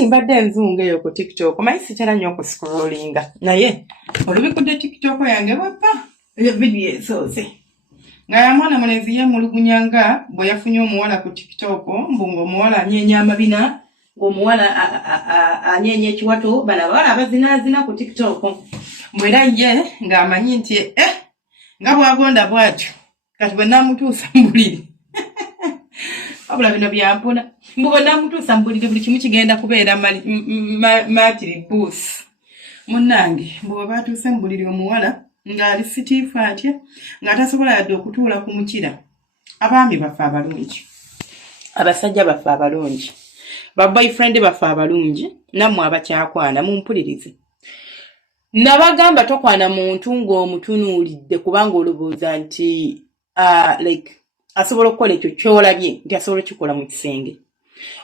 Anti mbadde nzunga eyo ku TikTok manyi sitera nnyo okuscrollinga naye olubikudde TikTok yange wappa eyo vidiyo esoose nga ya mwana mulenzi yemulugunya nga bwe yafunye omuwala ku TikTok mbunga omuwala anyeenya amabina ng'omuwala anyeenya ekiwato bano abawala abazinaazina ku TikTok mwera ye ng'amanyi nti nga bwagonda bw'atyo kati bwe naamutuusa mbuliri wabula bino byampuna mbu bwe naamutuusa mbuliri buli kimu kigenda kubeera matiri buusi munnange mbu bwe baatuuse mbuliri omuwala ng'ali sitiifu atya ng'atasobola yadde okutuula ku mukira. Abaami baffe abalungi, abasajja baffe abalungi, baboyfriend baffe abalungi, nammwe abakyakwana mumpulirize. Nabagamba tokwana muntu ng'omutunuulidde kubanga olowooza nti asobola okukola ekyo ky'olabye nti asobola okikola mu kisenge.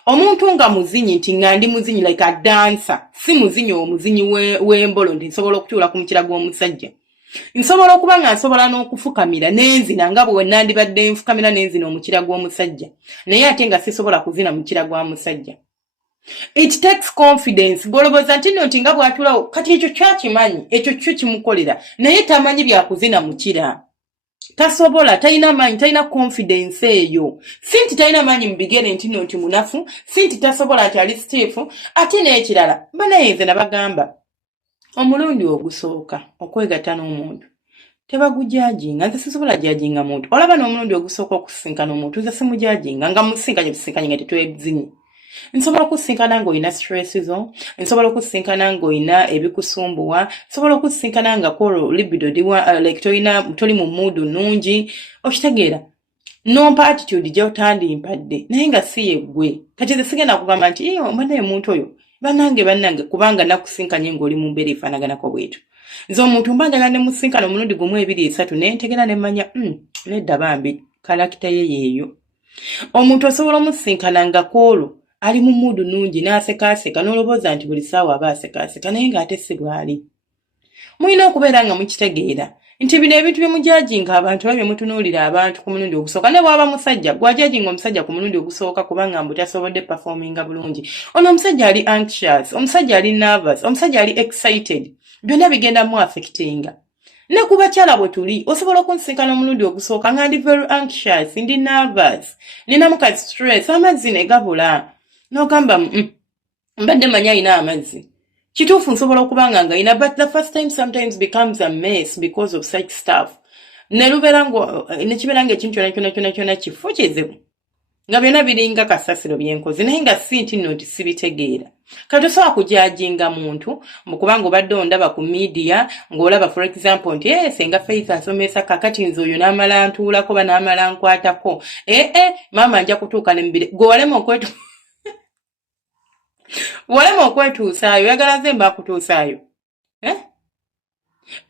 Omuntu nga muzinyi nti nga ndi muzinyi like a dancer, si muzinyi omuzinyi w'embolo nti nsobola okutuula ku mukira gw'omusajja. Nsobola okuba nga nsobola n'okufukamira n'enzina nga bwe nandibadde nfukamira n'enzina omukira gw'omusajja, naye ate nga sisobola kuzina mukira gwa musajja. It takes confidence. Goloboza nti nno nti nga bw'atulawo kati ekyo kyakimanyi, ekyo kyo kimukolera, naye tamanyi bya kuzina mukira. Tasobola, talina manyi, talina confidence eyo. Sinti talina manyi mbigere nti nno nti munafu, sinti tasobola nti ali stifu, ate n'ekirala banayenze nabagamba. Omulundi ogusooka okwegatta n'omuntu tebagujajinga, nze sisobola jajinga muntu. Olaba n'omulundi ogusooka okusinkana omuntu nze simujajinga nga musinkanye tusinkanye nga tetwezinyi. Nsobola okusinkana ng'olina stress zo, nsobola okusinkana ng'olina ebikusumbuwa, nsobola okusinkana nga kolo libido like toli mu mood nnungi, okitegeera. Nompa attitude gy'otandimpadde naye nga si ye ggwe. Kati nze sigenda kugamba nti iyo mbadde muntu oyo bannange kubanga nakusinkanye ng'oli mu mbeera efaanaganako bw'etyo. Nze omuntu mba njagala ne musinkana omulundi gumu 2 3 ne ntegera ne mmanya nedda bambi kalakita ye yeeyo. Omuntu osobola omusinkana nga koolo ali mu mood nnungi n'asekaaseka n'olowooza nti buli ssaawa aba asekaaseka naye ng'ate si bw'ali. Mulina okubeera nga mukitegeera nti bino ebintu bye mujajinga abantu babye mutunuulira abantu ku mulundi ogusooka. Ne bw'aba musajja gw'ajajinga omusajja ku mulundi ogusooka kubanga mbu tasobodde performinga bulungi, ono omusajja ali anxious, omusajja ali nervous, omusajja ali excited, byonna bigenda mu affectinga. Ne ku bakyala bwe tuli osobola okunsinkana omulundi ogusooka nga ndi very anxious, ndi nervous, nina mukazi stress, amazzi ne gabula n'ogamba mbadde manya alina amazzi. Kituufu nsobola okubanga nga ina, but the first time sometimes becomes a mess because of such stuff. Nekibeera nga ekintu kyonna kifu kizibu nga byonna biringa kasasiro byenkozi naye nga si nti nno nti sibitegeera. Kati osobola kujajinga muntu mukubanga obadde ondaba ku media ng'olaba for example nti senga Faith asomesa kakati nze oyo n'amala ntuulako ba n'amala nkwatako maama nja kutuuka ne mbire gwe walema okwetuusaayo yagala nze mba kutuusaayo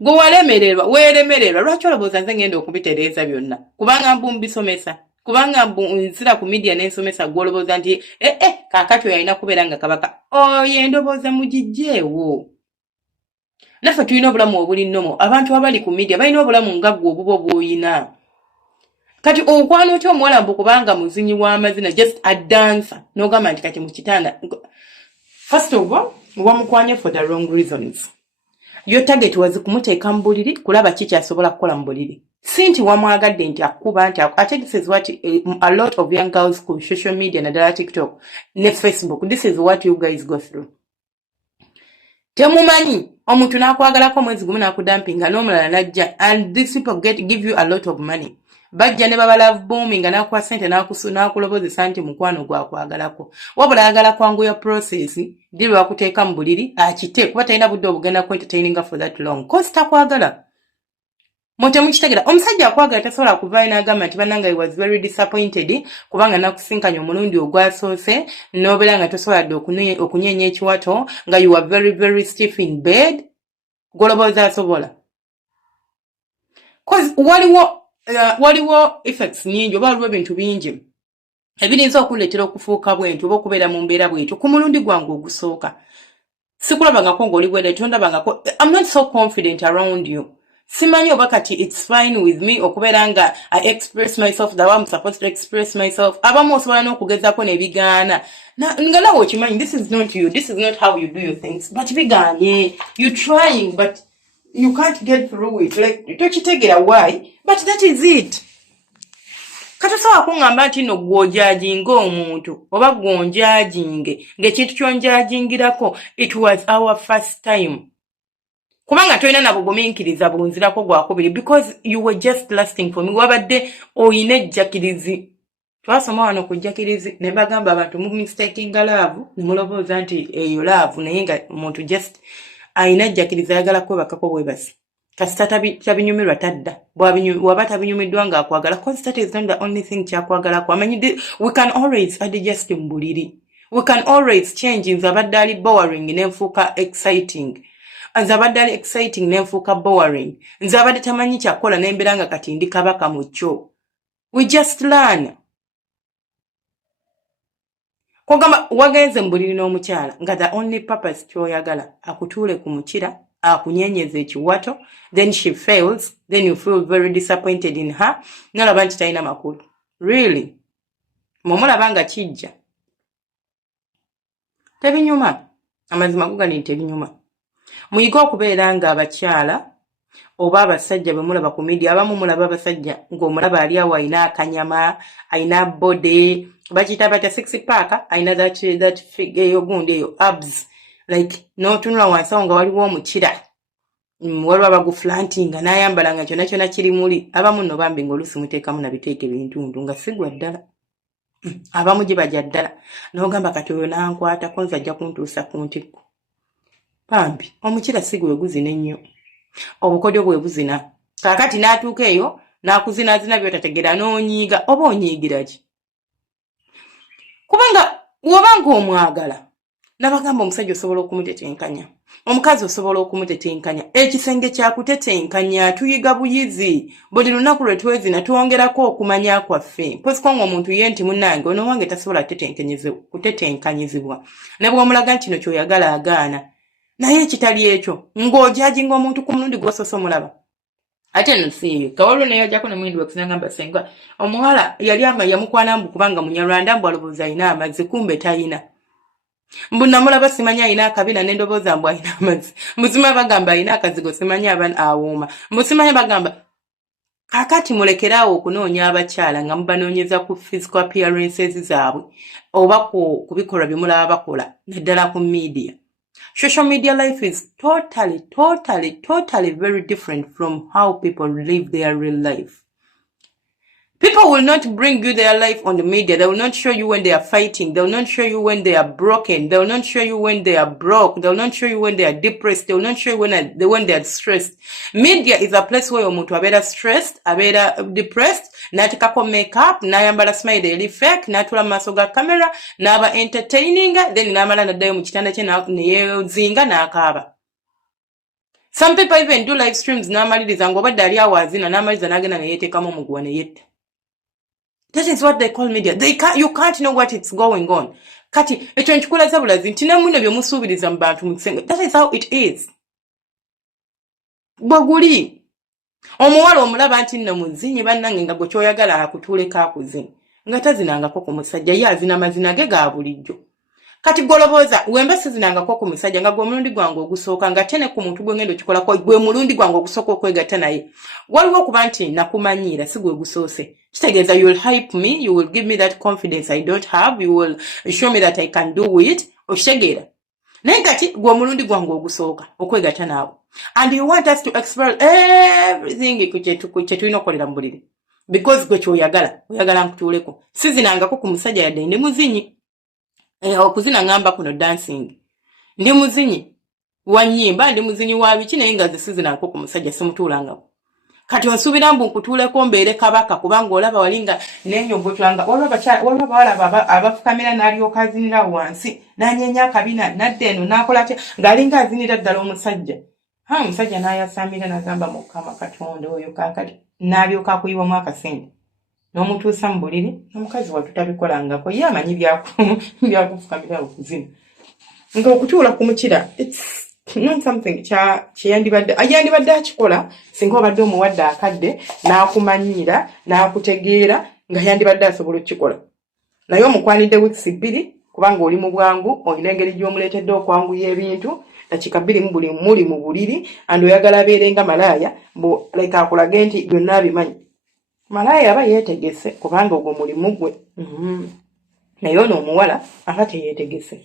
gwe walemererwa weeremererwa lwaki olowooza nze ngenda okubitereeza byonna kubanga mbu mbisomesa kubanga mbu nzira ku media n'ensomesa gwe olowooza nti kaakati oyo alina kubeera nga kabaka oyo endobooza mugijjeewo. Naffe tulina obulamu obuli nnomo, abantu abali ku media balina obulamu nga gwe obuba bw'oyina. Kati okwana otya omuwala mbu kubanga muzinyi w'amazina just a dancer n'ogamba nti kati mu kitanda. First of all, wamukwanye for the wrong reasons. Your target was kumuteeka mu buliri kulaba kiki asobola kukola mu buliri. Sinti wamwagadde nti akuba nti ate this is what a lot of young girls ku social media naddala TikTok ne Facebook, this is what you guys go through. Temumanyi omuntu n'akwagalako mwezi gumu n'akudampinga n'omulala najja, and these people give you a lot of money. Bajja ne baba love booming nga n'akuwa ssente n'akulobozesa nti mukwano gwakwagalako. Wabula ayagala kwanguya process diri wakuteeka mu buliri akite kuba talina budde obugenda ku entertaininga for that long. Kosi takwagala. Mote mukitegeera omusajja akwagala tasobola kuvaayo n'agamba nti bannange I was very disappointed kubanga nakusinkanya omulundi ogwasoose n'obeera nga tosobola dde okunyeenya ekiwato nga you are very very stiff in bed. Golobooza asobola. Cause waliwo effects nyingi oba waliwo ebintu bingi ebirinza okuleetera okufuuka bwentyo oba okubeera mu mbeera bwetyo ku mulundi gwange ogusooka. Sikulabangako ng'oli bwere tondabangako. I'm not so confident around you. Simanyi oba kati it's fine with me okubeera nga I express myself the way I'm supposed to express myself. Abamu osobola n'okugezaako ne bigaana. Nga nawe okimanyi, this is not you, this is not how you do your things. But bigaanye, you're trying but you can't get through it. Like, tokitegeera why, but that is it. Katosobola kuŋŋamba nti nno gw'ojajinga omuntu oba gw'onjajinge ng'ekintu ky'onjajingirako it was our first time. Kubanga toyina na bugumiikiriza bunzirako gwakubiri because you were just lasting for me. Wabadde oyina ejjakirizi. Twasoma wano ku jjakirizi ne bagamba abantu mu mistakinga love ne mulowooza nti eyo love naye nga omuntu just ayina ejjakiriza ayagala kwebakako bwebasi. Kasita tabinyumirwa tadda. Bw'aba tabinyumiddwa ng'akwagala cause that is not the only thing kyakwagalako. Amanyi we can always adjust mu buliri. We can always change. Nze abadde ali boring n'enfuuka exciting. Nze abadde ali exciting n'enfuuka boring. Nze abadde tamanyi kyakola n'embeera nga kati ndi kabaka mu kyo. We just learn. Kugamba wagenze mu buliri n'omukyala nga the only purpose ky'oyagala akutuule ku mukira akunyenyeza ekiwato, then she fails, then you feel very disappointed in her, nolaba nti talina makulu. Really? Momulaba nga kijja. Tebinyuma. Amazima gugani tebinyuma. Muyiga okubeera nga abakyala oba abasajja bwe mulaba ku media, abamu mulaba abasajja ng'omulaba ali awo ayina akanyama, ayina body, bakiyita bata six pack, ayina that figure eyo gundi eyo abs, like n'otunula wansi awo nga waliwo omukira, waliwo abaguflantinga n'ayambala nga kyonna kyonna kiri muli. Abamu nno bambi ng'oluusi muteekamu na biteeke bintundu nga sigwa ddala. Abamu gye bajja ddala n'ogamba kati oyo n'ankwatako nze ajja kuntuusa ku ntikko. Bambi omukira si gwe guzina ennyo, obukodyo bwe buzina. Kaakati n'atuuka eyo n'akuzinaazina by'otategeera n'onyiiga oba onyiigira ki? Kubanga wobanga omwagala nabagamba omusajja osobola okumutetenkanya, omukazi osobola okumutetenkanya, ekisenge kyakutetenkanya. Tuyiga buyizi buli lunaku lwe twezina twongerako okumanya kwaffe. Mpoziko ng'omuntu ye nti munnange ono wange tasobola kutetenkanyizibwa ne bw'omulaga nti kino ky'oyagala agaana. Naye ekitali ekyo ng'ojajinga omuntu ku mulundi gw'osoose omulaba. Ate no siiyo Kawolo ne yajjako ne mwindi wekusina ngamba senga omuwala yali yamukwana mbu kubanga munyarwanda mbu alowooza ayina amazzi, kumbe tayina. Mbu namulaba simanya ayina akabina n'endobooza mbu ayina amazzi. Muzima bagamba ayina akazigo simanya abana awooma. Musimanya bagamba kakati mulekeraawo okunoonya abakyala nga mubanoonyeza ku physical appearances zaabwe oba ku bikolwa bye mulaba bakola naddala ku media. Social media life is totally very different from how people live their real life. People will not bring you their life on the media. They will not show you when they are fighting. They will not show you when they are broken. They will not show you when they are broke. They will not show you when they are depressed. They will not show you when they are stressed. Media is a place where omuntu abeera stressed, abeera depressed, n'ateekako makeup, n'ayambala smile eri fake, n'atula mu maaso ga camera, n'aba entertaining, then n'amala n'addayo mu kitanda kye ne yeezinga n'akaaba. Some people even do live streams n'amaliriza ng'obadde ali awo azina n'amaliza n'agenda ne yeeteekamu omuguwa ne yetta. That is what they call media. You can't know what it's going on. Kati, ekyo nkikulaza bulazi nti ne muno byemusuubiriza mu bantu mu kisenge. That is how it is. Bweguli. Omuwala omulaba nti nno muzinyi bannange nga gwe kyoyagala akutuuleko akuzini. Nga tazinangako ku musajja ye azina amazina ge ga bulijjo. Kati golobooza wemba sizinangako ku musajja nga gwe mulundi gwange ogusooka nga tene ku muntu gwe ngendo kikolako gwe mulundi gwange ogusooka okwegatta naye. Waliwo okuba nti nakumanyiira si gwe gusoose. Kitegeeza you will hype me, you will give me that confidence I don't have, you will show me that I can do it. Okitegeera. Naye kati gwe mulundi gwange ogusooka okwegatta naawe. And you want us to explore everything kye tulina okukolera mu buliri. Because gwe kyoyagala, oyagala nkutuuleko. Sizinangako ku musajja yadde ndi muzinyi. Okuzina ngamba kuno dancing. Ndi muzinyi wa nnyimba, ndi muzinyi wa biki naye nga zisizinangako ku musajja simutuulangako. Kati onsuubira mbu nkutuuleko mbeere kabaka kubanga olaba walinga n'ennyongotwanga waliwo abawala abafukamira n'alyoka azinira wansi n'anyenya akabina nadda eno n'akola atya ng'alinga azinira ddala omusajja. Omusajja n'ayasamira n'agamba Mukama Katonda oyo kaakati n'alyoka akuyiwamu akasente n'omutuusa mu buliri n'omukazi wattu tabikolangako ye amanyi byakufukamira okuzina nga okutuula ku mukira not something kyeyandibadde akikola singa obadde omuwadde akadde n'akumanyira n'akutegeera nga yandibadde asobola okukikola naye omukwanidde weeks 2 kubanga oli mu bwangu olina engeri gy'omuleetedde okwanguya ebintu dakiika 2 muli mu buliri andi oyagala abeerenga malaaya leka akulage nti byonna abimanyi malaaya aba yeetegese kubanga ogwo mulimu gwe naye ono omuwala aba teyeetegese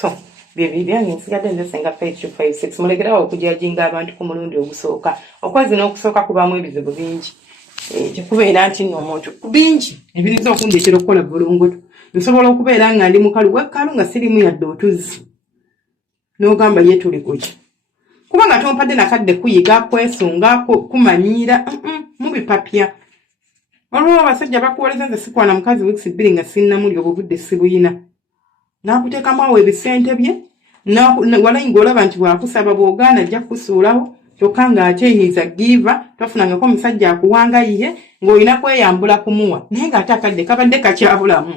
so byange nsigadde nzesenga 5256 mulegerawo okujajinga abantu ku mulundi ogusooka okwezi n'okusooka kubaamu ebizibu bingi tekubeera nti nno omuntu bingi ebiriza okundekera okukola bulungutu nsobola okubeera nga ndi mukalu wekkalu nga sirimu yadde otuzi n'ogamba ye tuli kuki kubanga tompadde nakadde kuyiga kwesunga kumanyiira mubipapya olwo abasajja bakuwoleza nze sikwana mukazi weeks 2 nga sinnamuli obuvudde sibuyina n'akuteekamu awo ebisente bye walayinga olaba nti bwakusaba bw'ogaana ajja kukusuulawo kyokka ng'ate yiza giva tofunangako omusajja akuwangayiye ng'olina kweyambula kumuwa naye ng'ate akadde kabadde kakyabulamu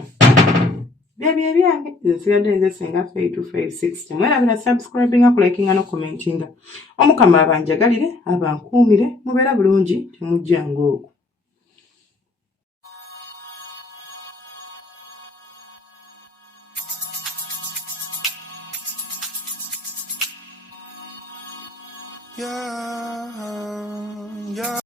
byebyo ebyange nsigadde nzesenga 5256 mwerabira subscribinga kulikinga n'okomentinga omukama abanjagalire abankuumire mubeera bulungi temujjanga okwo Yeah.